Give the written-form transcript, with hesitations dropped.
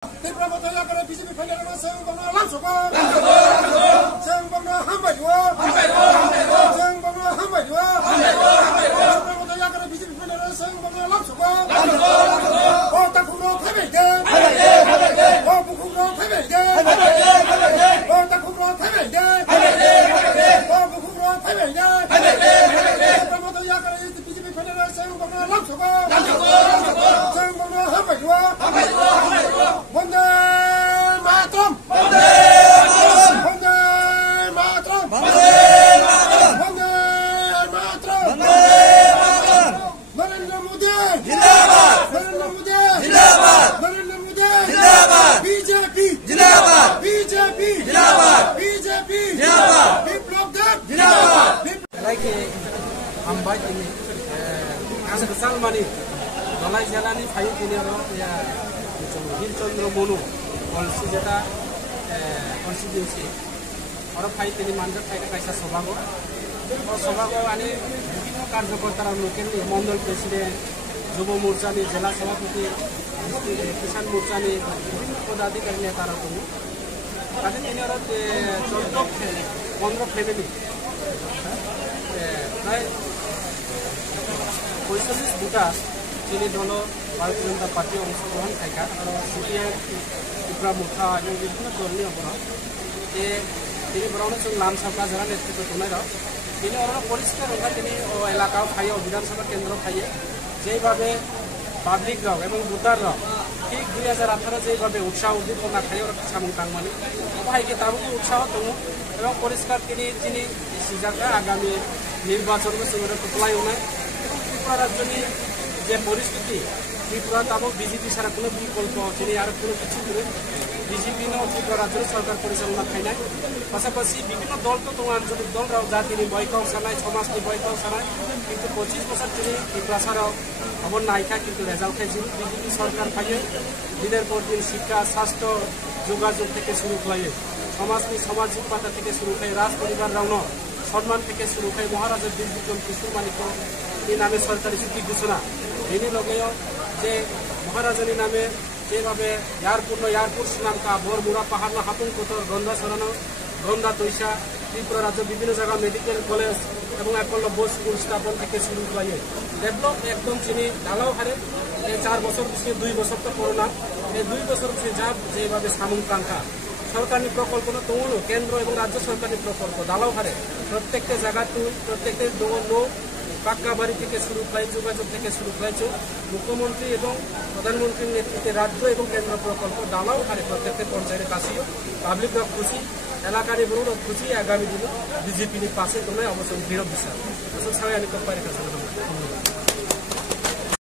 BJP 패널은 세웅방로 람소가 세웅방로 한발이와 세웅방로 한발이와 세웅방로 야가라 BJP 패널은 세웅방로 람소가 땅콩으로 패배이게 북콩으로 패배이게 땅콩으로 패배이게 북콩으로 패배이게 세웅방로 야가라 BJP 패널은 세웅방로 람소가 세웅방로 한발이와 원대 Ambai ini, asal kesal mani, dalai jalan ini kayu ini orang ya, Chandra Mono, polisi jata, konstitusi, orang kayu ini mandat kayu kaisa sobago, sobago ani, begini karya kota mungkin Mandal Presiden, Jubo Murca ni, Jela Sabapati, Kisan Murca ni, kodadi kerja taruh tu, tapi ini orang contoh, Mandal family. পঁয়তাল্লিশ দুটা তিনি দল ভারতীয় জনতা পার্টি অংশগ্রহণ থাকা আর সিপিআই ত্রিপুরা মুঠা এবং বিভিন্ন দলনি অপরাধ তিনি বরং লাম সভা যারা নেতৃত্ব তুলে তিনি ওরা পরিষ্কার ওরা তিনি এলাকাও খাইয়ে বিধানসভা কেন্দ্র খাইয়ে যেভাবে পাবলিকরাও এবং ভোটাররাও ঠিক 2018 যেভাবে উৎসাহ উদ্দীপনা খাইয়ে ওরা সামুং তাংমানি ভাইকে তারও উৎসাহ দङ এবং পরিষ্কার তিনি সিজাকা আগামী নির্বাচন টুকলাই উনায় এবং ত্রিপুরা রাজ্যনি যে পরিস্থিতি ত্রিপুরা তাবক বিজেপি ছাড়া কোনো বিকল্প তিনি আর কোনো কিছু করে বিজেপি ত্রিপুরা রাজ্যের সরকার পরিচালনা খাইনায় পাশাপাশি বিভিন্ন দল তো তোমার আঞ্চলিক দলরাও যা তিনি বয়কাও সানায় সমাজনি বয়কাও সানায় কিন্তু 25 বছর তিনি ত্রিপুরা ছাড়াও খবর নাইখা কিন্তু রেজাল্ট খাইছিল বিজেপি সরকার খাইয়ে দিনের পর দিন শিক্ষা স্বাস্থ্য যোগাযোগ থেকে শুরু করে সমাজনি সামাজিক পাতা থেকে শুরু করে রাজ পরিবার রাউন সম্মান থেকে শুরু করে মহারাজার বীরবিক্রম কিশোর মানিক এই নামে সরকারি চুক্তি ঘোষণা এনে লগেও যে মহারাজানি নামে যেভাবে এয়ারপোর্ট সুনামকা বরমুড়া পাহাড় হাতুন কোতর গন্ধা সরানো গন্ধা তৈসা ত্রিপুরা রাজ্য বিভিন্ন জায়গা মেডিকেল কলেজ এবং একলব্য স্কুল স্থাপন থেকে শুরু করে ডেভেলপ একদম চিনি ঢালাও হারে 4 বছর পিছিয়ে 2 বছর তো করোনা এই 2 বছর পিছিয়ে যা যেভাবে সামুং কাঙ্ক্ষা সরকারি প্রকল্প তমুনো কেন্দ্র এবং রাজ্য সরকারি প্রকল্প দালাও হারে প্রত্যেকটা জায়গা প্রত্যেকটা নো পাক্কা বাড়ি থেকে শুরু করে যোগাযোগ থেকে শুরু করেছে মুখ্যমন্ত্রী এবং প্রধানমন্ত্রীর নেতৃত্বে রাজ্য এবং কেন্দ্র প্রকল্প দালাও হারে প্রত্যেকটা পঞ্চায়েতের কাছেও পাবলিকরা খুশি এলাকার বড় খুশি আগামী দিনে বিজেপির পাশে তোমরা অবশ্যই দৃঢ় বিশ্বাস আসলে সবাই আমি কোম্পানির কাছে